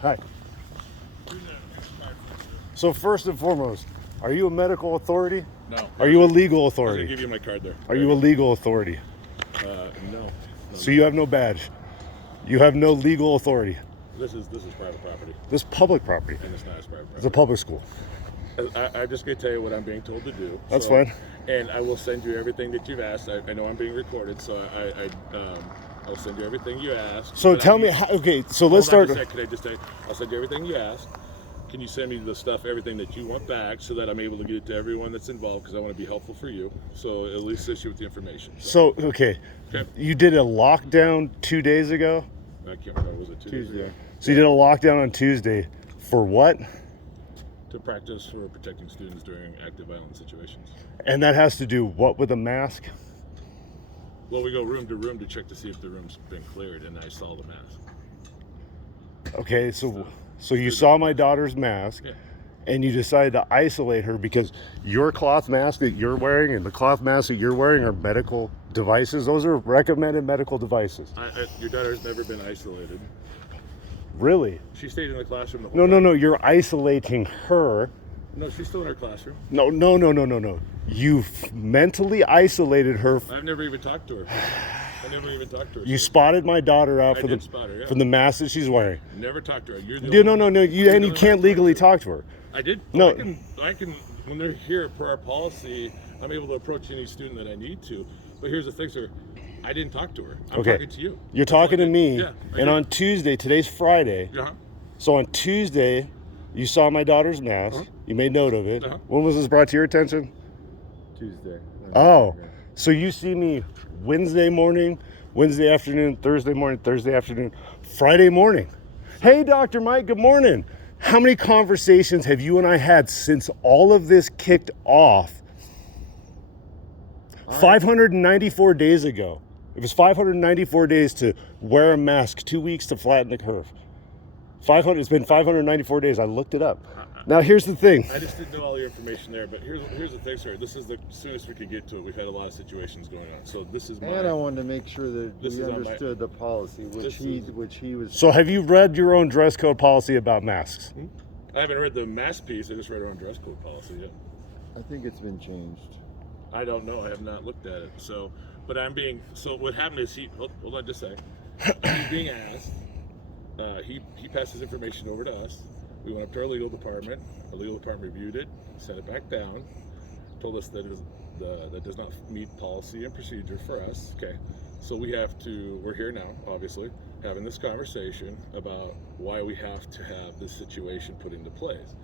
Hi. So first and foremost, are you a medical authority? No. Are you a legal I was authority? gonna give you my card there. Are you a legal authority? No. So you have no badge. You have no legal authority. This is private property, This is public property. and it's not as private It's a property. public school. I'm just gonna tell you what I'm being told to do. That's fine. And I will send you everything that you've asked. I know I'm being recorded, so I'll send you everything you asked. So But tell me, okay, so let's Hold on start. just a sec. Could I just say, I'll send you everything you asked. Can you send me the stuff, everything that you want back, so that I'm able to get it to everyone that's involved, because I want to be helpful for you. So at least assist you with the information. So, okay, you did a lockdown 2 days ago? I can't remember, was it Tuesday? So you did a lockdown on Tuesday for what? To practice for protecting students during active violent situations. And that has to do what with a mask? Well, we go room to room to check to see if the room's been cleared, and I saw the mask. Okay, so you saw my daughter's mask, Yeah. and you decided to isolate her because your cloth mask that you're wearing and the cloth mask that you're wearing are medical devices. Those are recommended medical devices. Your daughter's never been isolated. Really? She stayed in the classroom the whole No. time. You're isolating her. No, she's still in her classroom. No. You've mentally isolated her. I've never even talked to her. I never even talked to her. You spotted my daughter out I for did spot her, yeah. from the mask that she's wearing. Never talked to her. You're the Dude, only- no. you're And the you only can't one I legally talked talk to her. I did. No. I can. When they're here per our policy, I'm able to approach any student that I need to. But here's the thing, sir. I didn't talk to her. I'm Okay. talking to you. You're talking to me, Yeah. and on Tuesday, today's Friday. Uh-huh. So on Tuesday, you saw my daughter's mask. You made note of it. Uh-huh. When was this brought to your attention? Tuesday. Oh, so you see me Wednesday morning, Wednesday afternoon, Thursday morning, Thursday afternoon, Friday morning. Hey, Dr. Mike, good morning. How many conversations have you and I had since all of this kicked off? 594 days ago. It was 594 days to wear a mask, 2 weeks to flatten the curve. It's been 594 days. I looked it up. Now, here's the thing. I just didn't know all your information there, but here's the thing, sir. This is the soonest we could get to it. We've had a lot of situations going on, so this is my. And I wanted to make sure that This we is on my- understood the policy, which he was. So have you read your own dress code policy about masks? I haven't read the mask piece. I just read our own dress code policy. Yeah. I think it's been changed. I don't know. I have not looked at it. So, but I'm being. So what happened is hold on just a sec. He's being asked. He passed his information over to us. We went up to our legal department. Our legal department reviewed it, sent it back down, told us that that does not meet policy and procedure for us. Okay, so we're here now, obviously, having this conversation about why we have to have this situation put into place.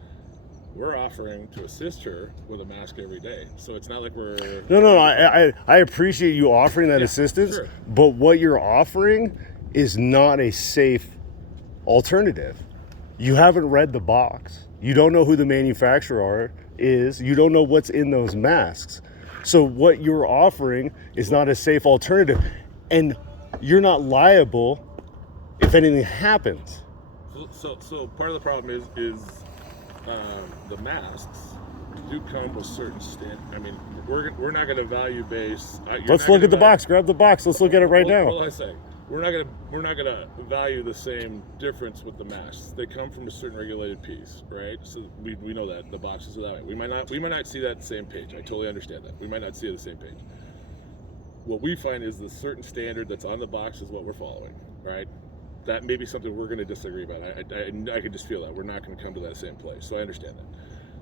We're offering to assist her with a mask every day, so it's not like we're. No. I appreciate you offering that assistance, sure. but what you're offering is not a safe alternative. You haven't read the box. You don't know who the manufacturer is. You don't know what's in those masks. So what you're offering is not a safe alternative, and you're not liable if anything happens. So part of the problem is the masks do come with certain I mean, we're not going to value base. Let's look at the box. Grab the box. Let's look at it right now. What I say? We're not gonna value the same difference with the masks. They come from a certain regulated piece, right? So we know that the boxes are that way. We might not see that same page. I totally understand that. We might not see it the same page. What we find is the certain standard that's on the box is what we're following, right? That may be something we're going to disagree about. I can just feel that we're not going to come to that same place. So I understand that.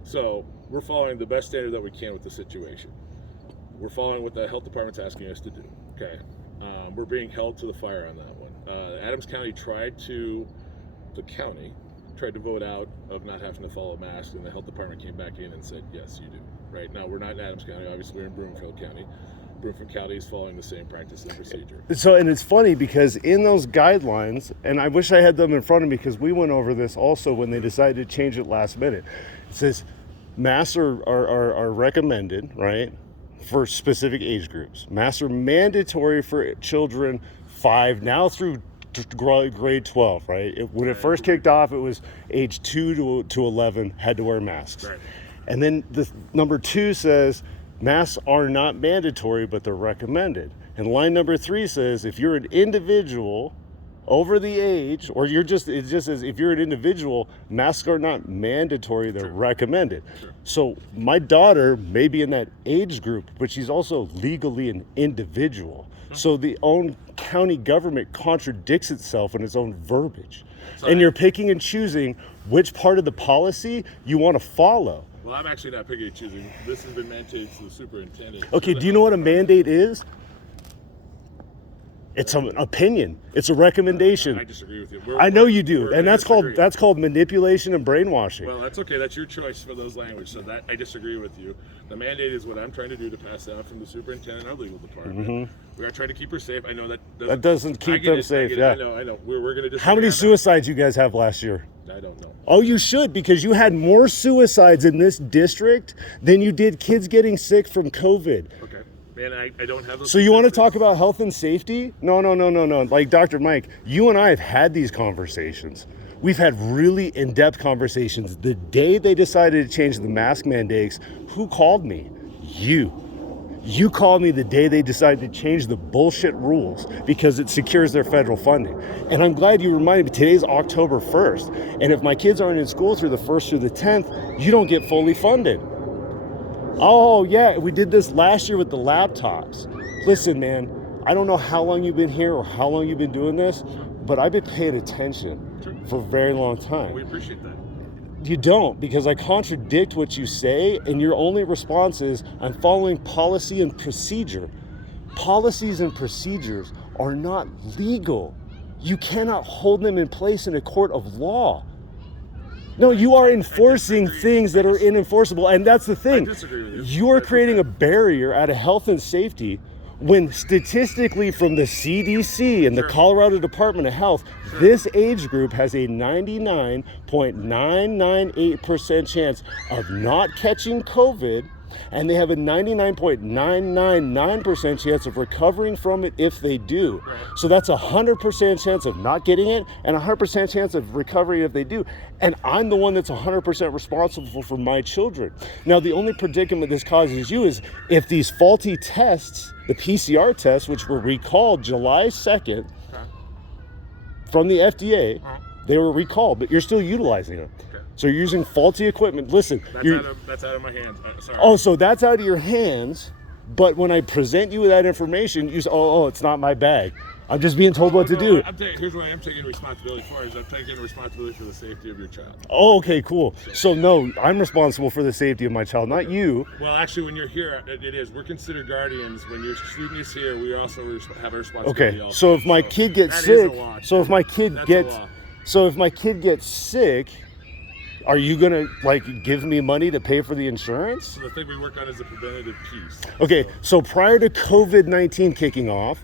So we're following the best standard that we can with the situation. We're following what the health department's asking us to do. Okay. We're being held to the fire on that one. Adams County tried to vote out of not having to follow masks, and the health department came back in and said, yes, you do. Right now, we're not in Adams County. Obviously, we're in Broomfield County. Broomfield County is following the same practice and procedure. So, and it's funny because in those guidelines, and I wish I had them in front of me because we went over this also when they decided to change it last minute. It says masks are recommended, right, for specific age groups. Masks are mandatory for children 5 now through grade 12, right? When it first kicked off, it was age 2 to 11 had to wear masks. Right. And then the number 2 says masks are not mandatory, but they're recommended. And line number 3 says if you're an individual over the age, or it just says if you're an individual, masks are not mandatory, they're recommended. So my daughter may be in that age group, but she's also legally an individual. So the own county government contradicts itself in its own verbiage. And you're picking and choosing which part of the policy you want to follow. Well, I'm actually not picking and choosing. This has been mandated to the superintendent. Okay, do you know what a mandate is? It's an opinion. It's a recommendation. I disagree with you. I know you do, and that's called manipulation and brainwashing. Well, that's okay. That's your choice for those language. So that I disagree with you. The mandate is what I'm trying to do to pass down from the superintendent, our legal department. We are trying to keep her safe. I know that doesn't keep them safe. Yeah, I know. We're going to. How many suicides you guys have last year? I don't know. Oh, you should, because you had more suicides in this district than you did kids getting sick from COVID. Okay. Man, I don't have those. So you want to talk about health and safety? No. Like Dr. Mike, you and I have had these conversations. We've had really in-depth conversations. The day they decided to change the mask mandates, who called me? You. You called me the day they decided to change the bullshit rules because it secures their federal funding. And I'm glad you reminded me, today's October 1st. And if my kids aren't in school through the 1st through the 10th, you don't get fully funded. Oh, yeah, we did this last year with the laptops. Listen, man, I don't know how long you've been here or how long you've been doing this, but I've been paying attention for a very long time. We appreciate that. You don't, because I contradict what you say, and your only response is, I'm following policy and procedure. Policies and procedures are not legal. You cannot hold them in place in a court of law. No, you are enforcing things that are unenforceable, and that's the thing. I disagree with you. You're creating a barrier out of health and safety when statistically from the CDC and the Colorado Department of Health, this age group has a 99.998% chance of not catching COVID, and they have a 99.999% chance of recovering from it if they do. So that's a 100% chance of not getting it and a 100% chance of recovery if they do. And I'm the one that's 100% responsible for my children. Now, the only predicament this causes you is if these faulty tests, the PCR tests, which were recalled July 2nd from the FDA, they were recalled, but you're still utilizing them. So you're using faulty equipment. Listen, that's out of my hands. Sorry. Oh, so that's out of your hands. But when I present you with that information, you say, oh, it's not my bag. I'm just being told what to do. Here's what I am taking responsibility for, is I'm taking responsibility for the safety of your child. Oh, okay, cool. So no, I'm responsible for the safety of my child, not you. Well, actually, when you're here, it is. We're considered guardians. When your student is here, we also have a responsibility. Okay, so if my kid gets sick, if my kid gets sick, are you gonna give me money to pay for the insurance? So the thing we work on is the preventative piece. Okay, so prior to COVID-19 kicking off,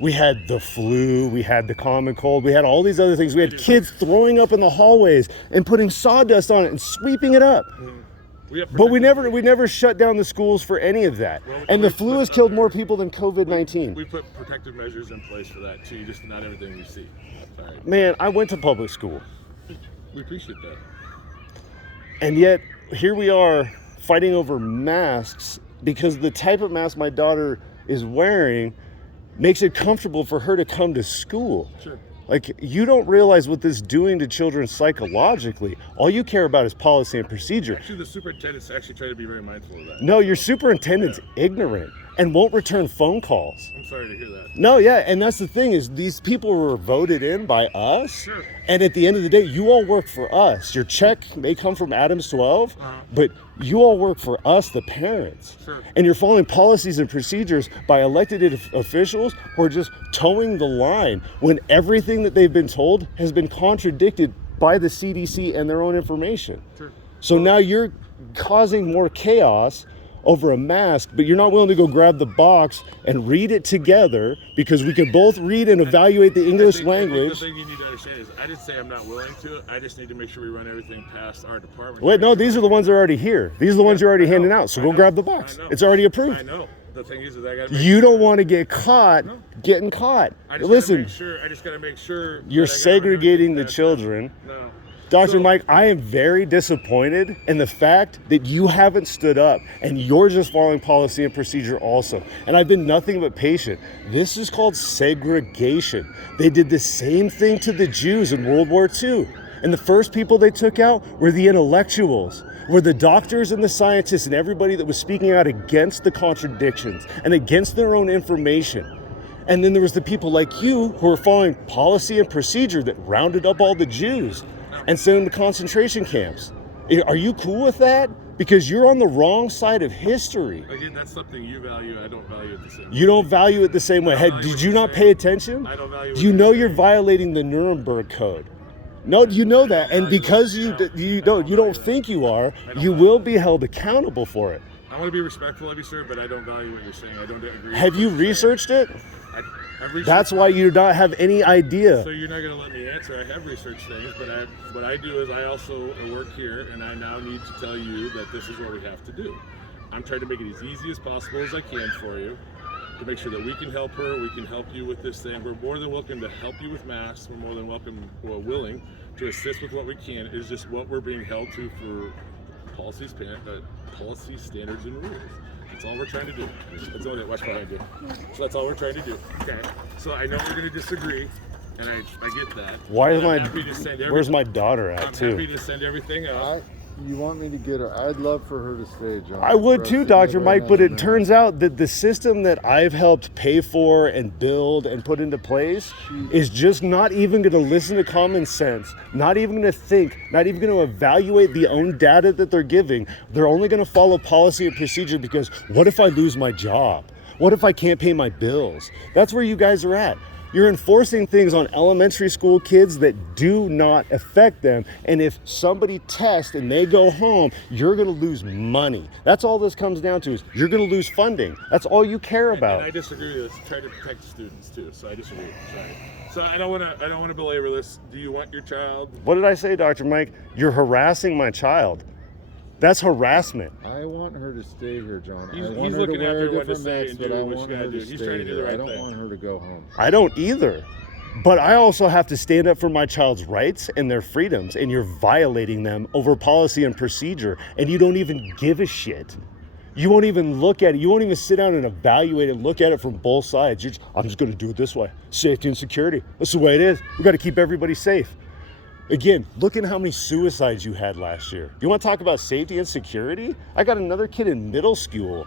we had the flu, we had the common cold, we had all these other things. We had kids throwing up in the hallways and putting sawdust on it and sweeping it up. But we never shut down the schools for any of that. And the flu has killed more people than COVID-19. We put protective measures in place for that too. Just not everything we see. Sorry. Man, I went to public school. We appreciate that. And yet, here we are fighting over masks because the type of mask my daughter is wearing makes it comfortable for her to come to school. Sure. You don't realize what this is doing to children psychologically. All you care about is policy and procedure. Actually, the superintendent's actually trying to be very mindful of that. No, your superintendent's ignorant and won't return phone calls. I'm sorry to hear that. No, yeah, and that's the thing is these people were voted in by us. Sure. And at the end of the day, you all work for us. Your check may come from Adams 12, but you all work for us, the parents. Sure. And you're following policies and procedures by elected officials who are just towing the line when everything that they've been told has been contradicted by the CDC and their own information. Sure. So now you're causing more chaos over a mask, but you're not willing to go grab the box and read it together because we can both read and evaluate the English language. The thing you need to understand is I didn't say I'm not willing to. I just need to make sure we run everything past our department. Wait, no, these are the ones that are already here. These are the ones you're already handing out. So go grab the box. It's already approved. I know. The thing is I got to You don't want to get caught getting caught. Listen, I just got to make sure you're segregating the children. No. Dr. So- Mike, I am very disappointed in the fact that you haven't stood up and you're just following policy and procedure also. And I've been nothing but patient. This is called segregation. They did the same thing to the Jews in World War II. And the first people they took out were the intellectuals, were the doctors and the scientists and everybody that was speaking out against the contradictions and against their own information. And then there was the people like you who were following policy and procedure that rounded up all the Jews and sent them to concentration camps. Are you cool with that? Because you're on the wrong side of history. Again, that's something you value. I don't value it the same way. You don't value it the same way. I Hey, don't value did what you you're not saying. pay attention? I don't value Do what you you're know saying. you're violating the Nuremberg Code? No, you know that, and because you don't think you are, you will be held accountable for it. I want to be respectful of you, sir, but I don't value what you're saying. I don't agree. Have with you what you're researched it? saying. I've researched. That's why you don't have any idea. So you're not going to let me answer. I have researched things, but what I do is I also work here, and I now need to tell you that this is what we have to do. I'm trying to make it as easy as possible as I can for you, to make sure that we can help her, we can help you with this thing. We're more than welcome to help you with masks. We're more than willing to assist with what we can. It's just what we're being held to for policy standards, and rules. That's all we're trying to do. That's only watch behind you. So that's all we're trying to do. Okay. So I know we're going to disagree, and I get that. Why is I'm happy to send where's my daughter at I'm happy too? to send everything out. You want me to get her? I'd love for her to stay, John. I would For us too, to Dr. get Mike, but another it man. turns out that the system that I've helped pay for and build and put into place is just not even going to listen to common sense, not even going to think, not even going to evaluate the own data that they're giving. They're only going to follow policy and procedure because what if I lose my job? What if I can't pay my bills? That's where you guys are at. You're enforcing things on elementary school kids that do not affect them. And if somebody tests and they go home, you're going to lose money. That's all this comes down to is you're going to lose funding. That's all you care about. And I disagree with this. Try to protect the students too. So I disagree. Sorry. So I don't want to belabor this. Do you want your child? What did I say, Dr. Mike? You're harassing my child. That's harassment. I want her to stay here, John. He's I want her looking to wear after a what to different say mask, and but do I what want you her gotta to do. He's stay trying to do the here. I right don't thing. want her to go home. I don't either. But I also have to stand up for my child's rights and their freedoms, and you're violating them over policy and procedure, and you don't even give a shit. You won't even look at it. You won't even sit down and evaluate and look at it from both sides. I'm just going to do it this way. Safety and security. That's the way it is. We got to keep everybody safe. Again, look at how many suicides you had last year. You want to talk about safety and security? I got another kid in middle school,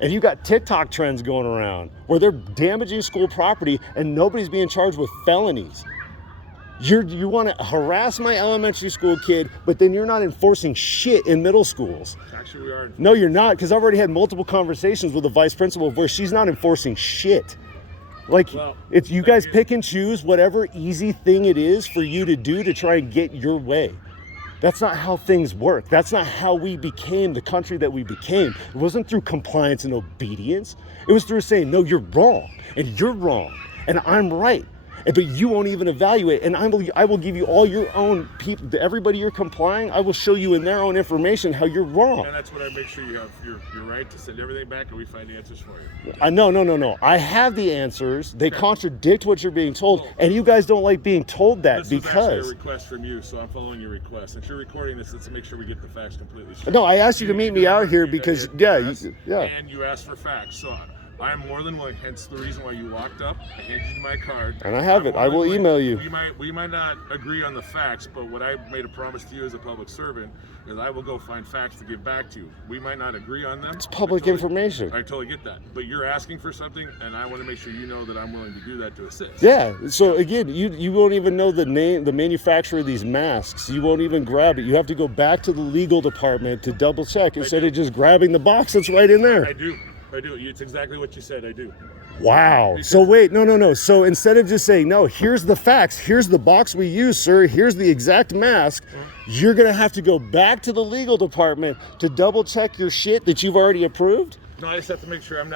and you got TikTok trends going around where they're damaging school property and nobody's being charged with felonies. You want to harass my elementary school kid, but then you're not enforcing shit in middle schools. Actually, we are. No, you're not, because I've already had multiple conversations with the vice principal where she's not enforcing shit. Like, Well, it's you guys pick and choose whatever easy thing it is for you to do to try and get your way. That's not how things work. That's not how we became the country that we became. It wasn't through compliance and obedience. It was through saying, no, you're wrong, and you're wrong, and I'm right. But you won't even evaluate. And I will give you all your own people, everybody you're complying, I will show you in their own information how you're wrong. And that's what I make sure you have your right to send everything back, and we find answers for you. No. I have the answers. They contradict what you're being told, and you guys don't like being told that This was actually because. a request from you, so I'm following your request. Since you're recording this, let's make sure we get the facts completely straight. No, I asked you to meet me out here because, yeah. And you asked for facts, so I'm more than willing. Hence the reason why you walked up. I handed you my card, And I have I'm it. more I than will willing. email you. We might not agree on the facts, but what I made a promise to you as a public servant is I will go find facts to give back to you. We might not agree on them. It's public information. I totally get that, but you're asking for something, and I want to make sure you know that I'm willing to do that to assist. Yeah. So again, you won't even know the name, the manufacturer of these masks. You won't even grab it. You have to go back to the legal department to double check instead of just grabbing the box that's right in there. I do. It's exactly what you said. I do. Wow. So wait, no. So instead of just saying, no, here's the facts, here's the box we use, sir, here's the exact mask, you're going to have to go back to the legal department to double check your shit that you've already approved? No, I just have to make sure I'm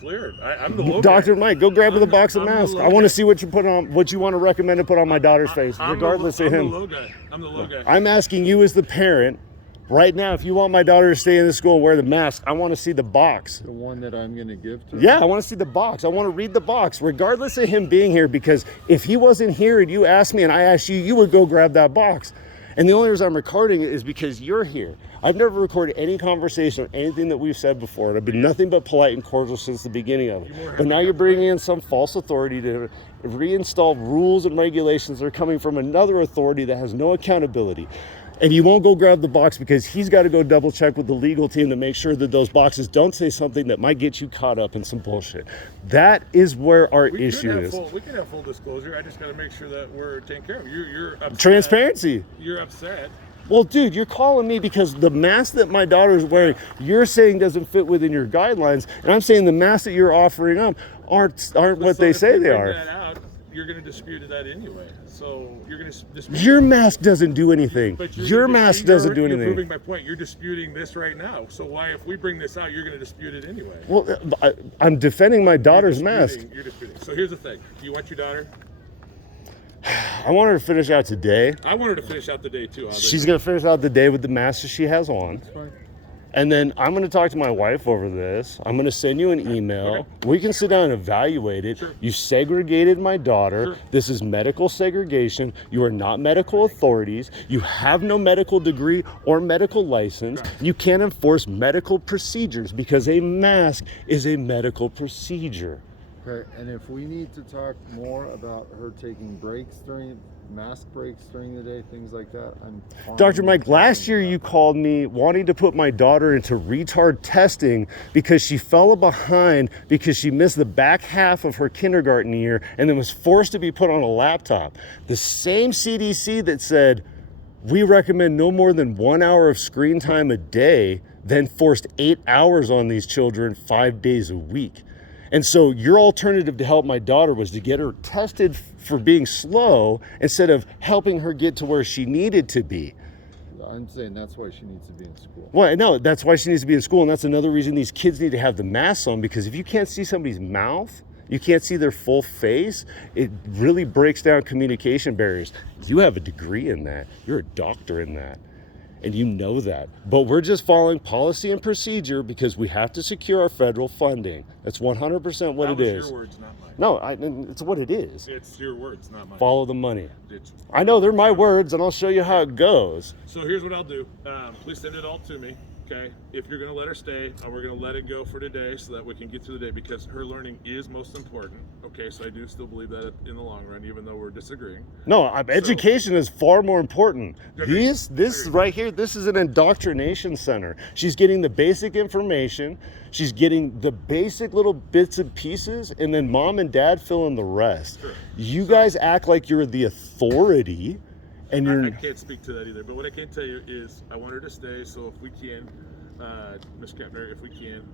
cleared. I'm the low Dr. guy. Mike, go grab the box of I'm the masks. low I want to guy. see what you put on, what you want to recommend to put on my daughter's face, regardless of I'm him. the low guy. I'm the low guy. I'm asking you as the parent, right now, if you want my daughter to stay in the school and wear the mask, I want to see the box. The one that I'm going to give to her? Yeah, I want to see the box. I want to read the box, regardless of him being here, because if he wasn't here and you asked me and I asked you, you would go grab that box. And the only reason I'm recording it is because you're here. I've never recorded any conversation or anything that we've said before, and I've been nothing but polite and cordial since the beginning of it. But now you're bringing in some false authority to reinstall rules and regulations that are coming from another authority that has no accountability. And you won't go grab the box because he's got to go double check with the legal team to make sure that those boxes don't say something that might get you caught up in some bullshit. That is where our issue is. We can have full disclosure. I just got to make sure that we're taken care of. You're upset. Transparency. You're upset. Well, dude, you're calling me because the mask that my daughter's wearing, you're saying doesn't fit within your guidelines, and I'm saying the masks that you're offering up aren't what they say they are. That out, you're going to dispute that anyway. So you're going to dispute. Your mask doesn't do anything. But Your mask doesn't do You're anything. proving my point. You're disputing this right now. So why, if we bring this out, you're going to dispute it anyway? Well, I'm defending my daughter's mask. You're disputing. So here's the thing. Do you want your daughter? I want her to finish out today. I want her to finish out the day too. She's going to finish out the day with the mask that she has on. That's fine. And then I'm going to talk to my wife over this. I'm going to send you an email. Okay. We can sit down and evaluate it. Sure. You segregated my daughter. Sure. This is medical segregation. You are not medical authorities. You have no medical degree or medical license. Right. You can't enforce medical procedures because a mask is a medical procedure. Okay, and if we need to talk more about her taking mask breaks during the day, things like that, I'm fine. Dr. Mike, last year you called me wanting to put my daughter into retard testing because she fell behind because she missed the back half of her kindergarten year and then was forced to be put on a laptop. The same CDC that said we recommend no more than 1 hour of screen time a day then forced 8 hours on these children 5 days a week. And so your alternative to help my daughter was to get her tested for being slow instead of helping her get to where she needed to be. I'm saying that's why she needs to be in school. Well, no, that's why she needs to be in school. And that's another reason these kids need to have the masks on, because if you can't see somebody's mouth, you can't see their full face, it really breaks down communication barriers. You have a degree in that. You're a doctor in that. And you know that. But we're just following policy and procedure because we have to secure our federal funding. That's 100% what it is. Your words, not mine. No, it's what it is. It's your words, not mine. Follow the money. It's, I know they're my words, and I'll show you how it goes. So here's what I'll do. Please send it all to me, okay? If you're going to let her stay, we're going to let it go for today so that we can get through the day, because her learning is most important, okay? So I do still believe that in the long run, even though we're disagreeing. No, education is far more important. Agreed. This right here, this is an indoctrination center. She's getting the basic information. She's getting the basic little bits and pieces, and then mom and dad fill in the rest. Sure. You guys act like you're the authority, and you're... I can't speak to that either, but what I can tell you is I want her to stay, so if we can, Ms. Kepner, if we can,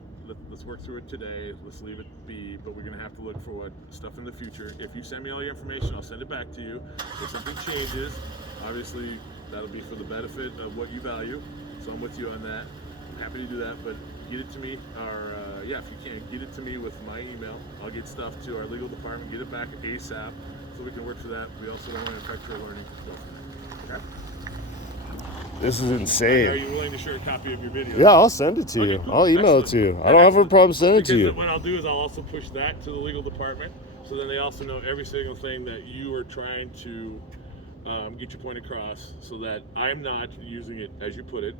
let's work through it today. Let's leave it be, but we're going to have to look for what stuff in the future. If you send me all your information, I'll send it back to you. If something changes, obviously that'll be for the benefit of what you value, so I'm with you on that. I'm happy to do that, but get it to me, or if you can, get it to me with my email. I'll get stuff to our legal department, get it back ASAP, so we can work through that. We also don't want to affect her learning. Okay? This is Are insane. you willing to share a copy of your video? Yeah, I'll send it to you. Okay, cool. I'll email it to you. I don't have a problem sending it to Because you. what I'll do is I'll also push that to the legal department, so then they also know every single thing that you are trying to get your point across, so that I'm not using it, as you put it,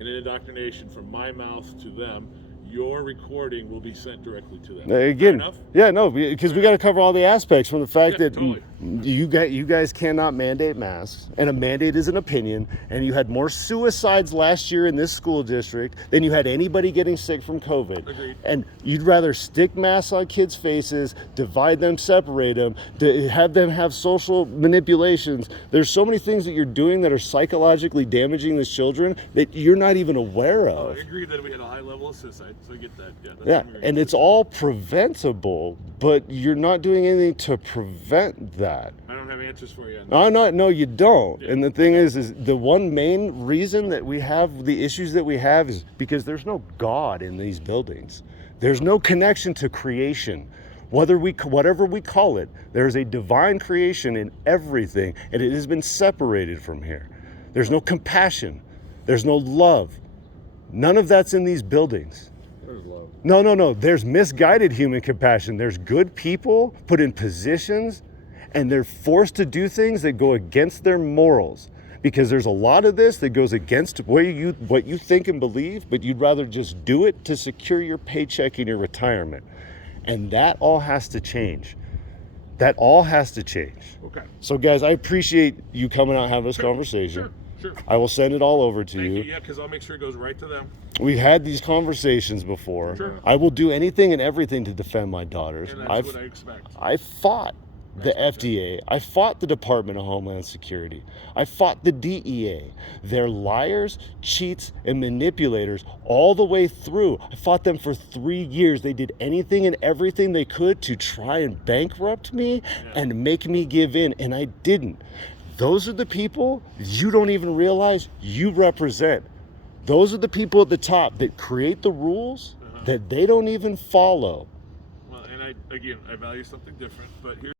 in an indoctrination from my mouth to them. Your recording will be sent directly to them. Again, Fair enough? yeah, no, because we got to cover all the aspects, from the fact Yeah, that totally. you guys cannot mandate masks, and a mandate is an opinion, and you had more suicides last year in this school district than you had anybody getting sick from COVID. Agreed. And you'd rather stick masks on kids' faces, divide them, separate them, to have them have social manipulations. There's so many things that you're doing that are psychologically damaging the children that you're not even aware of. I agree that we had a high level of suicide, so I get that. Yeah, that's Yeah, what I'm and it's all preventable, but you're not doing anything to prevent that. I don't have answers for you on that. No, you don't. Yeah. And the thing is the one main reason that we have the issues that we have is because there's no God in these buildings. There's no connection to creation. Whatever we call it, there's a divine creation in everything, and it has been separated from here. There's no compassion. There's no love. None of that's in these buildings. There's love. No. There's misguided human compassion. There's good people put in positions, and they're forced to do things that go against their morals. because there's a lot of this that goes against what you think and believe, but you'd rather just do it to secure your paycheck and your retirement. And that all has to change. That all has to change. Okay. So guys, I appreciate you coming out and having this conversation. Sure. I will send it all over to Thank you. Yeah, because I'll make sure it goes right to them. We've had these conversations before. Sure. I will do anything and everything to defend my daughters. And that's what I expect. I fought the FDA. I fought the Department of Homeland Security. I fought the DEA. They're liars, cheats, and manipulators all the way through. I fought them for 3 years. They did anything and everything they could to try and bankrupt me and make me give in, and I didn't. Those are the people you don't even realize you represent. Those are the people at the top that create the rules that they don't even follow. Well, and I value something different, but here's